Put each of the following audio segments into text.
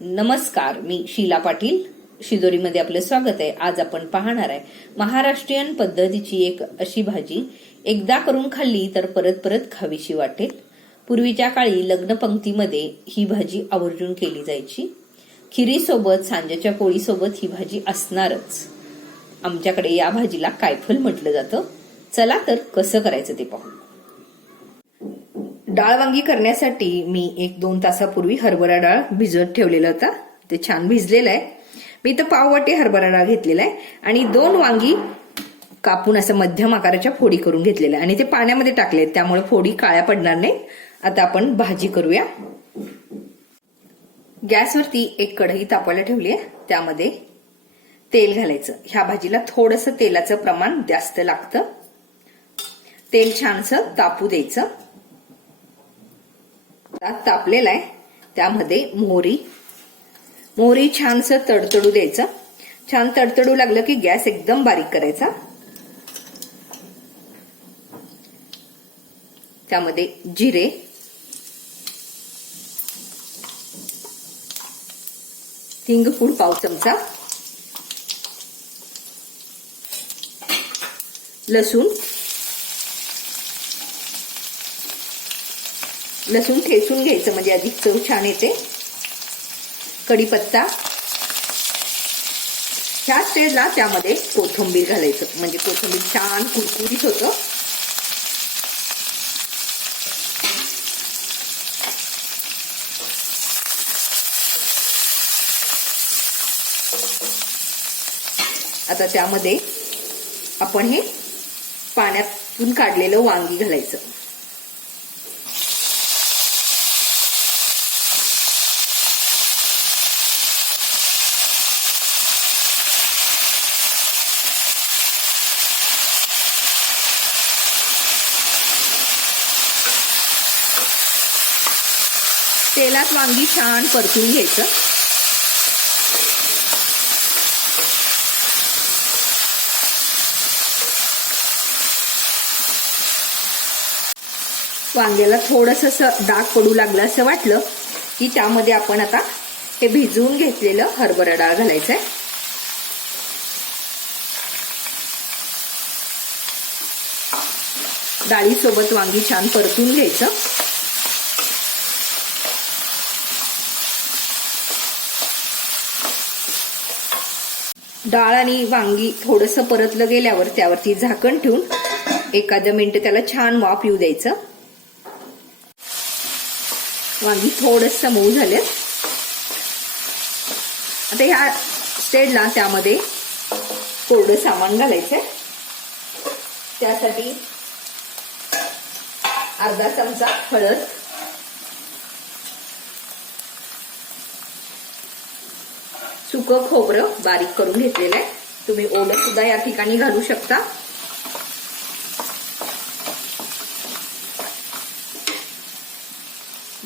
नमस्कार मी शीला पाटील. शिदोरीमध्ये आपलं स्वागत आहे. आज आपण पाहणार आहे महाराष्ट्रीयन पद्धतीची एक अशी भाजी. एकदा करून खाल्ली तर परत परत खावीशी वाटेल. पूर्वीच्या काळी लग्न पंक्तीमध्ये ही भाजी आवर्जून केली जायची. खिरीसोबत सांज्याच्या पोळीसोबत ही भाजी असणारच. आमच्याकडे या भाजीला कायफल म्हटलं जातं? चला तर कसं करायचं ते पाहू. डाळ वांगी करण्यासाठी मी एक दोन तासापूर्वी हरभरा डाळ भिजत ठेवलेला होता. ते छान भिजलेलं आहे. मी इथं पाववाटे हरभरा डाळ घेतलेला आहे आणि दोन वांगी कापून असं मध्यम आकाराच्या फोडी करून घेतलेल्या आहे. आणि ते पाण्यामध्ये टाकले त्यामुळे फोडी काळ्या पडणार नाहीत आता आपण भाजी करूया. गॅसवरती एक कढई तापायला ठेवली आहे. त्यामध्ये तेल घालायचं. ह्या भाजीला थोडंसं तेलाचं प्रमाण जास्त लागतं. तेल छानसं तापू द्यायचं. आता तापलेला आहे त्यामध्ये मोहरी. मोहरी छानसं तडतडू द्यायचं. छान तडतडू लागलं की गॅस एकदम बारीक करायचा. त्यामध्ये जिरे. हिंगपूड पाव चमचा. लसूण. लसूण ठेचून घ्यायचं म्हणजे अधिक चव छान येते. कढीपत्ता. ह्या स्टेजला त्यामध्ये कोथिंबीर घालायचं म्हणजे कोथिंबीर छान कुरकुरीत होतं. आता त्यामध्ये आपण हे पाण्यातून काढलेलं वांगी घालायचं. तेलात वांगी छान परतून घ्यायचं. वांग्याला थोडस डाग पडू लागलं असं वाटलं की त्यामध्ये आपण आता हे भिजवून घेतलेलं हरभरा डाळ घालायचंय डाळीसोबत वांगी छान परतून घ्यायचं. डाळ आणि वांगी थोडंसं परतलं गेल्यावर त्यावरती झाकण ठेवून एखादं मिनिट त्याला छान वाफ येऊ द्यायचं. वांगी थोडस मऊ झाले आता ह्या स्टेजला त्यामध्ये कोरडं सामान घालायचंय. त्यासाठी अर्धा चमचा हळद सुकं खोबरं बारीक करून घेतलेलं आहे. तुम्ही ओलं सुद्धा या ठिकाणी घालू शकता.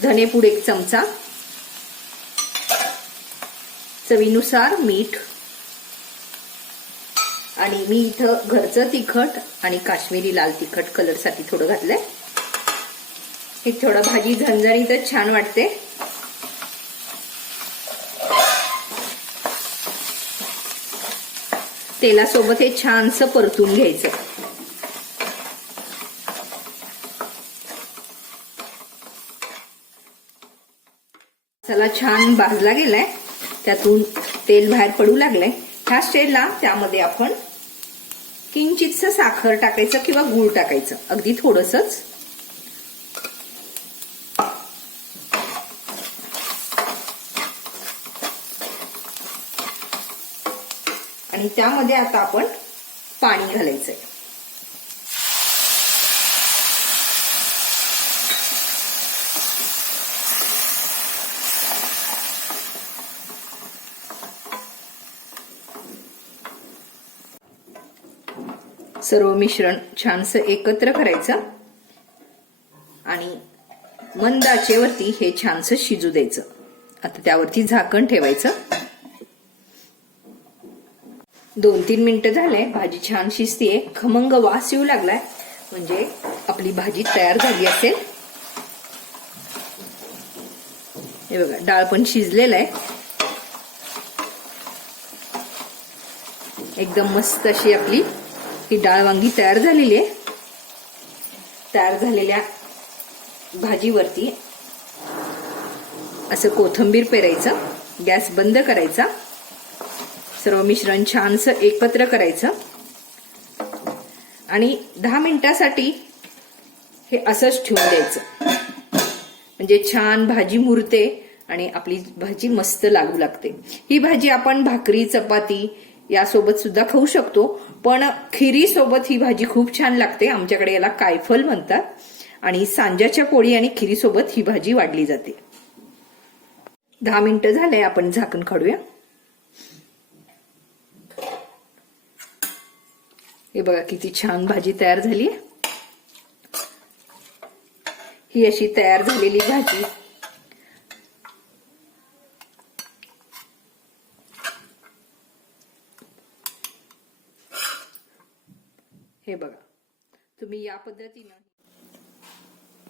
धनेपूड एक चमचा. चवीनुसार मीठ. आणि मी इथं घरचं तिखट आणि काश्मीरी लाल तिखट कलरसाठी थोडं घातलंय. हे थोडं भाजी झणझणीतच छान वाटते. तेलासोबत हे छानसं परतून घ्यायचं. मसाला छान भाजला गेलाय. त्यातून तेल बाहेर पडू लागलंय. ह्या स्टेजला त्यामध्ये आपण किंचितस साखर टाकायचं किंवा गूळ टाकायचं. अगदी थोडसच. आणि त्यामध्ये आता आपण पाणी घालायचंय. सर्व मिश्रण छानसं एकत्र करायचं आणि मंद आचेवरती हे छानसं शिजू द्यायचं. आता त्यावरती झाकण ठेवायचं. दोन तीन मिनिटं झाले भाजी छान शिजतीये. खमंग वास येऊ लागलाय. म्हणजे आपली भाजी तयार झाली असेल. हे बघा डाळ पण शिजलेलं आहे. एकदम मस्त अशी आपली ही डाळ वांगी तयार झालेली आहे. तयार झालेल्या भाजीवरती असं कोथंबीर पेरायचं गॅस बंद करायचा. सर्व मिश्रण छानसं एकत्र करायचं. आणि दहा मिनिटासाठी हे असंच ठेवून द्यायचं. म्हणजे छान भाजी मुरते आणि आपली भाजी मस्त लागू लागते. ही भाजी आपण भाकरी चपाती यासोबत सुद्धा खाऊ शकतो पण खिरी सोबत ही भाजी खूप छान लागते. आमच्याकडे याला कायफल म्हणतात. आणि सांज्याच्या पोळी आणि खिरी सोबत ही भाजी वाढली जाते. दहा मिनिटं झाले आपण झाकण काढूया. हे बघा किती छान भाजी तयार झाली. ही अशी तयार झालेली भाजी. हे बघा. तुम्ही या पद्धतीनं